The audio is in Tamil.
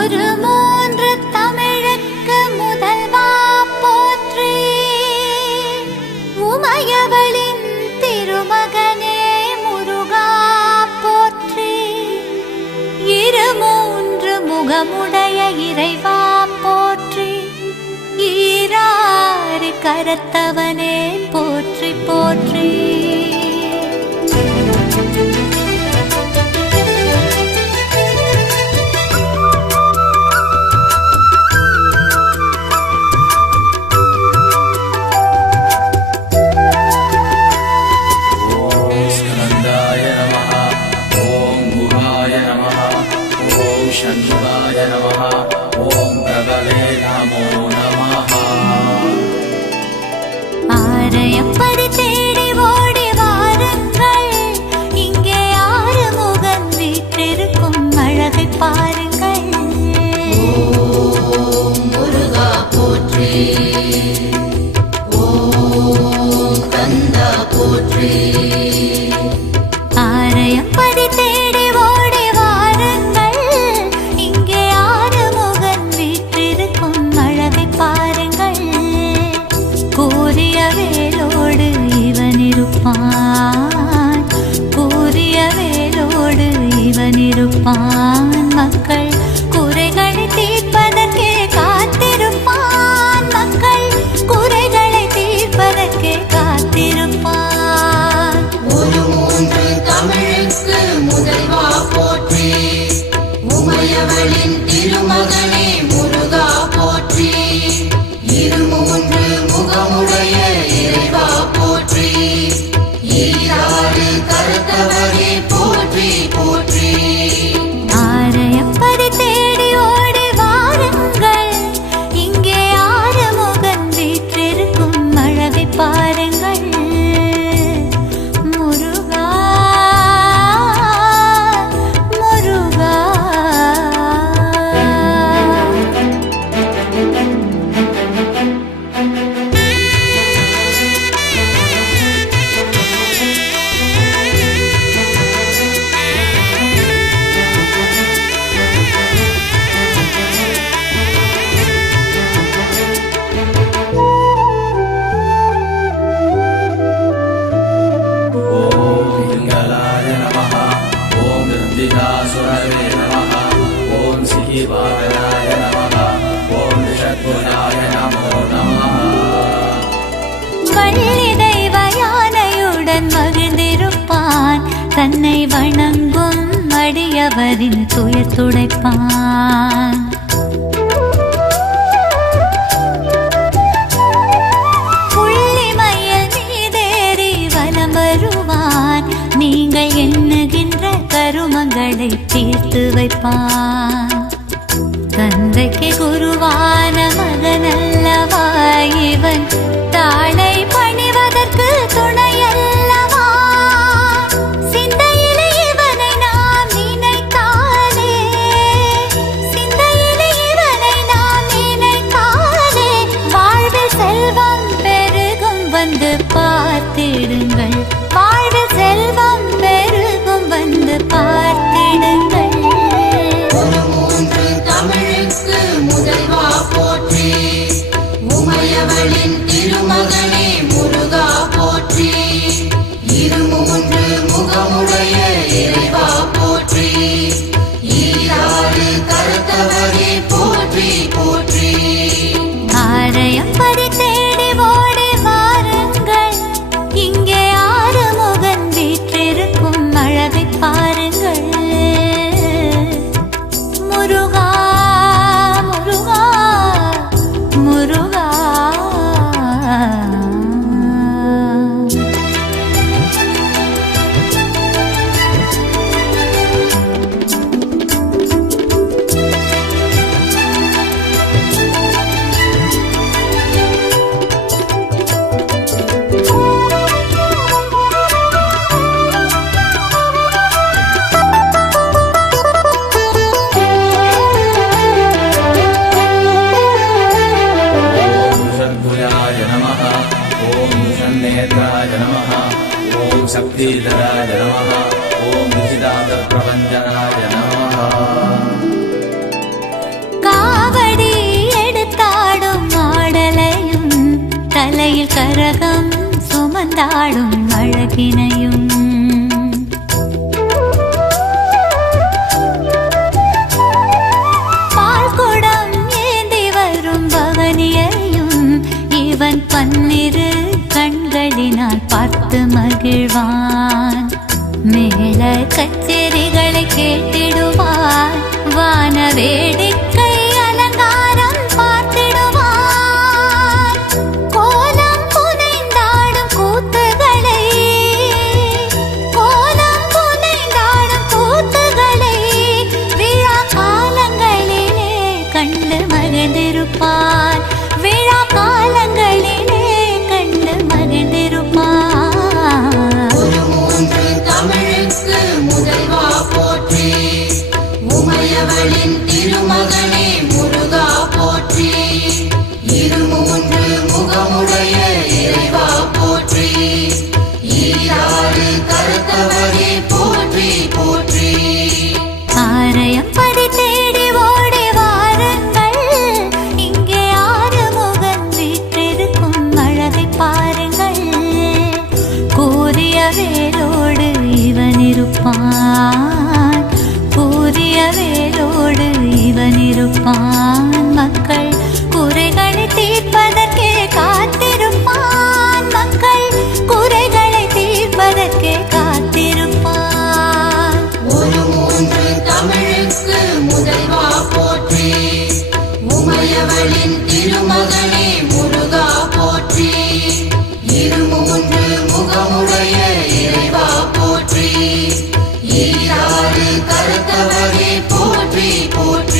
ஒரு மூன்று தமிழுக்கு முதல்வா போற்றி. உமையவளின் திருமகனே முருகா போற்றி. இரு மூன்று முகமுடைய இறைவா போற்றி. ஈராறு கரத்தவனே போற்றி போற்றி. षण्मुखाय नमः। ओम प्रबले नमो नमः। ஆரையப்படி தேடி ஓடி வாருங்கள், இங்கே ஆறு முகன் வீற்றிருக்கும் அழகை பாருங்கள். ஓம் முருகா போற்றி. ஓம் கந்தா போற்றி. ஆரையப்படி தேடி ஓடி வாருங்கள், இங்கே ஆறு முகன் வீற்றிருக்கும் அழகை பாருங்கள். கூறிய வேலோடு இவன் இருப்பான், கூறிய வேலோடு இவன் இருப்பான். மக்கள் குறைகளை தீர்ப்பதற்கே காத்திருப்பான், மக்கள் குறைகளை தீர்ப்பதற்கே காத்திருப்பான். ஒரு மூன்று தமிழுக்கு முதல்வா போற்றி. உமையவளின் திருமகனே முருகா போற்றி. இரு மூன்று முகமுடைய இறைவா போற்றி. ஈராறு கருத்தவரே போற்றி போற்றி. ஆரையப்படி தேடி ஓடி வாருங்கள், இங்கே ஆறு முகன் வீற்றிருக்கும் அழகை பாருங்கள். முருகா முருகா. ओम पिंगलाय नमः। ओम वृद्धिकासुरवे नमः। ओम सिहिवाहनाय नमः। ओम ऋषध्वजाय नमो नमः। வள்ளி தெய்வ யானையுடன் மகிழ்ந்திருப்பான், தன்னை வணங்கும் அடியவரின் துயர் துடைப்பான். புள்ளிமயில் மீதேறி வலம் வருவான், நீங்கள் எண்ணுகின்ற கருமங்களை தீர்த்து வைப்பான். தந்தைக்கு குருவான மகனல்லவா இவன், தாளை பணிவதற்கு துணையல்லவா. சிந்தையிலே இவனை நாம் நினைத்தாலே, சிந்தையிலே இவனை நாம் நினைத்தாலே, வாழ்வில் செல்வம் பெருகும் வந்து பார்த்திடுங்கள், வாழ்வில் செல்வம் பெருகும் வந்து பார்த்திடுங்கள். ஒரு மூன்று தமிழுக்கு முதல்வா போற்றி. உமையவளின் திருமகனே முருகா போற்றி. இரு மூன்று முகமுடைய இறைவா போற்றி. ஈராறு கருத்தவரே போற்றி போற்றி. ஆரையப்படி தேடி ஓடி வாருங்கள், இங்கே ஆறு முகன் வீற்றிருக்கும் அழகை பாருங்கள். முருகா முருகா முருகா. शक्तिधराय नमः। ओम निशिदात प्रभंजनाय नमः। கரகம் சுமந்தாடும் அழகினையும் பால்குடம் ஏந்தி வரும் பவனியையும் இவன் பன்னிரு கண்களினால் பார்த்து மகிழ்வான். மேல கச்சேரிகளை கேட்டிடுவான், வான வேடிக்கை அலங்காரம் பார்த்திடுவான். கோலம் புனைந்தாடும் கூத்துகளை விழா காலங்களிலே கண்டு மகிழ்ந்திருப்பான். விழா காலங்களிலே கண்டு மகிழ்ந்திருப்பான். ஒரு மூன்று தமிழுக்கு முதல்வா போற்றி, உமையவளின் திருமகனே முருகா போற்றி. இருமூன்று முகமுடைய இறைவா போற்றி, ஈராறு கருத்தவரே போற்றி போற்றி. ஆரையம் படி தேடி ஓடி வாருங்கள், இங்கே ஆறுமுகன் வீற்றிருக்கும் அழகை பாருங்கள். கூறிய வேலோடு இவன் இருப்பான், கூறிய வேலோடு இவன் இருப்பான். மக்கள் குறைகளை தீர்ப்பதற்கே காத்திருப்பான், மக்கள் குறைகளை தீர்ப்பதற்கே காத்திருப்பான். ஒரு மூன்று தமிழுக்கு முதல்வா போற்றி, உமையவளின் திருமகனே முருகா போற்றி. இருமூன்று முகமுடைய இறைவா போற்றி, ஈராறு கருத்தவரே போற்றி போற்றி.